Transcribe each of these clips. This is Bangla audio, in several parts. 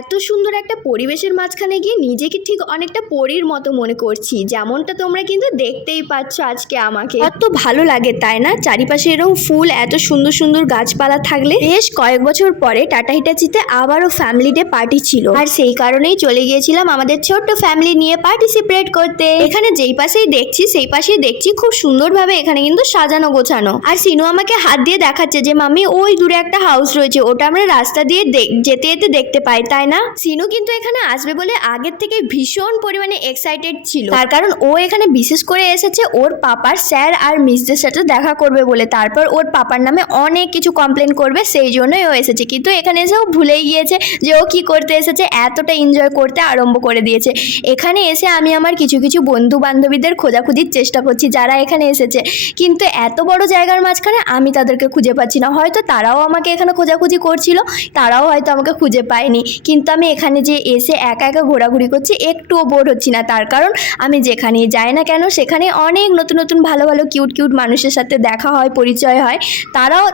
এত সুন্দর একটা পরিবেশের মাঝখানে গিয়ে নিজেকে ঠিক অনেকটা পরীর মতো মনে করছি। যেমনটা তোমরা কিন্তু দেখতেই পাচ্ছ আজকে আমাকে। এত ভালো লাগে, তাই না? চারিপাশে এরকম ফুল, এত সুন্দর সুন্দর গাছপালা থাকলে বেশ কয়েক বছর পরে টাটা হিটাচিতে আবারও ফ্যামিলি ডে পার্টি ছিল। আর সেই কারণেই চলে গিয়েছিলাম আমাদের ছোট্ট ফ্যামিলি নিয়ে পার্টিসিপেট করতে। এখানে যেই পাশেই দেখছি, সেই পাশেই দেখছি খুব সুন্দরভাবে এখানে কিন্তু সাজানো গোছানো। আর সিনু আমাকে হাত দিয়ে দেখাচ্ছে যে মামি ওই দূরে একটা হাউস রয়েছে। ওটা আমরা রাস্তা দিয়ে যেতে যেতে দেখতে পাই। তাই না? সিনু কিন্তু এখানে আসবে বলে আগের থেকে ভীষণ পরিমাণে এক্সাইটেড ছিল। তার কারণ ও এখানে বিশেষ করে এসেছে ওর পাপার স্যার আর মিসদের সাথে দেখা করবে বলে। তারপর ওর পাপার নামে অনেক কিছু কমপ্লেন করবে, সেই জন্যই ও এসেছে। কিন্তু এখানে এসে ও ভুলেই গিয়েছে যে ও কি করতে এসেছে, এতটা এনজয় করতে আরম্ভ করে দিয়েছে। এখানে এসে আমি আমার কিছু কিছু বন্ধু বান্ধবীদের খোঁজাখুঁজির চেষ্টা করছি, যারা এখানে এসেছে। কিন্তু এত বড় জায়গার মাঝখানে আমি তাদেরকে খুঁজে পাচ্ছি না। হয়তো তারাও আমাকে এখানে খোঁজাখুঁজি করছিল, তারাও হয়তো আমাকে খুঁজে পায়নি। কিন্তু আমি এখানে যে এসে একা একা ঘোরাঘুরি করছি, একটুও বোর হচ্ছি না। তার কারণ আমি যেখানেই যাই না কেন, সেখানে অনেক নতুন নতুন ভালো ভালো কিউট কিউট মানুষের সাথে দেখা হয়, পরিচয় হয়। তারাও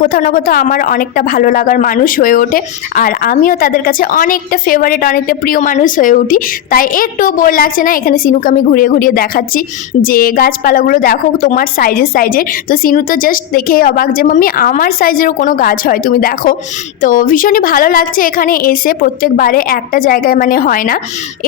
কোথাও না কোথাও আমার অনেকটা ভালো লাগার মানুষ হয়ে ওঠে। আর আমিও তাদের কাছে অনেকটা ফেভারিট অনেকটা প্রিয় মানুষ হয়ে উঠি। তাই একটুও বোর লাগছে না, এখানে সিনুকে আমি ঘুরিয়ে ঘুরিয়ে দেখাচ্ছি। যে গাছপালাগুলো দেখো, তোমার সাইজের সাইজের তো সিনু তো জাস্ট দেখেই অবাক যে, মাম্মি, আমার সাইজেরও কোনো গাছ হয়? তুমি দেখো। তো ভীষণই ভালো লাগছে এখানে এসে প্রত্যেকবারে একটা জায়গায় মানে হয় না।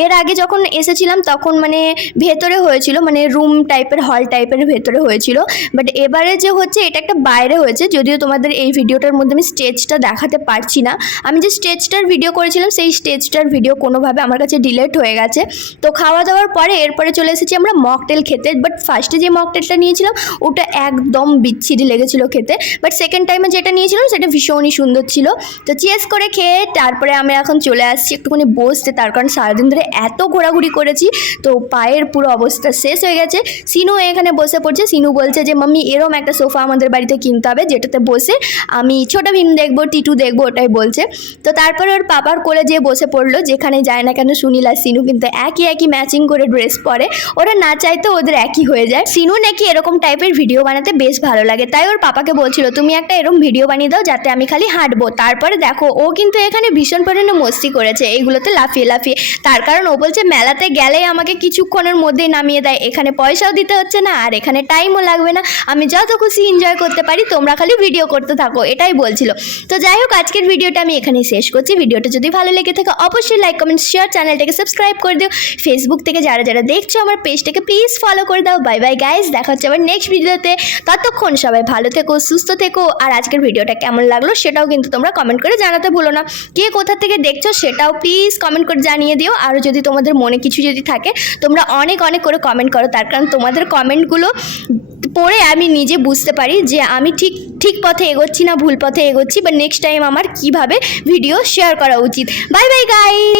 এর আগে যখন এসেছিলাম তখন মানে ভেতরে হয়েছিল মানে রুম টাইপের হল টাইপের ভেতরে হয়েছিল। বাট এবারে যে হচ্ছে, এটা একটা বাইরে হয়েছে। যদিও তোমাদের এই ভিডিওটার মধ্যে আমি স্টেজটা দেখাতে পারছি না। আমি যে স্টেজটার ভিডিও করেছিলাম, সেই স্টেজটার ভিডিও কোনোভাবে আমার কাছে ডিলেট হয়ে গেছে। তো খাওয়া দাওয়ার পরে এরপরে চলে এসেছি আমরা মকটেল খেতে। বাট ফার্স্টে যে মকটেলটা নিয়েছিলাম, ওটা একদম বিচ্ছিরি লেগেছিল খেতে। বাট সেকেন্ড টাইমে যেটা নিয়েছিলাম, সেটা ভীষণই সুন্দর ছিল। তো চেস করে খেয়ে, তারপরে আমি এখন চলে আসছি একটুখানি বসতে, তার কারণ সারাদিন ধরে এত ঘোরাঘুরি করেছি, তো পায়ের পুরো অবস্থা শেষ হয়ে গেছে। সিনু এখানে বসে পড়ছে, সিনু বলছে যে, মাম্মি, এরম একটা সোফা আমাদের বাড়িতে কিনতে হবে, যেটাতে বসে আমি ছোটো ভীম দেখব, টিটু দেখব, ওটাই বলছে। তো তারপরে ওর পাপার কোলে যেয়ে বসে পড়ল যেখানে যায় না কেন সুনীল আর সিনু কিন্তু একই একই ম্যাচিং করে ড্রেস পরে। ওরা না চাইতে ওদের একই হয়ে যায়। সিনু নাকি এরকম টাইপের ভিডিও বানাতে বেশ ভালো লাগে, তাই ওর পাপাকে বলছিল, তুমি একটা এরকম ভিডিও বানিয়ে দাও, যাতে আমি খালি হাঁটবো। তারপরে দেখো, ও কিন্তু এখানে ভীষণ পরিমাণে মস্তি করেছে এইগুলোতে লাফিয়ে লাফিয়ে। তার কারণ ও বলছে, মেলাতে গেলেই আমাকে কিছুক্ষণের মধ্যেই নামিয়ে দেয়। এখানে পয়সাও দিতে হচ্ছে না, আর এখানে টাইমও লাগবে না। আমি যত খুশি এনজয় করতে পারি, তোমরা খালি ভিডিও করতে থাকো, এটাই বলছিল। তো যাই হোক, আজকের ভিডিওটা আমি এখানেই শেষ করছি। ভিডিওটা যদি ভালো লেগে থাকে, অবশ্যই লাইক কমেন্ট শেয়ার চ্যানেলটাকে সাবস্ক্রাইব করে দিও। ফেসবুক থেকে যারা যারা দেখছ আমার পেজটাকে প্লিজ ফলো করে দাও। বাই বাই গাইজ দেখা হচ্ছে আবার নেক্সট ভিডিওতে ততক্ষণ সবাই ভালো থেকো, সুস্থ থেকো, আর আজকের ভিডিওটা কেমন লাগল সেটাও কিন্তু তোমরা কমেন্ট করে জানাতে ভুলো না। কে কোথা থেকে দেখছ সেটাও প্লিজ কমেন্ট করে জানিয়ে দিও। আরও যদি তোমাদের মনে কিছু যদি থাকে, তোমরা অনেক অনেক করে কমেন্ট করো। তার কারণ তোমাদের কমেন্টগুলো পড়ে আমি নিজে বুঝতে পারি যে আমি ঠিক ঠিক পথে এগোচ্ছি না, ভুল পথে এগোচ্ছি বা নেক্সট টাইম আমার কীভাবে ভিডিও শেয়ার করা উচিত। বাই বাই গাই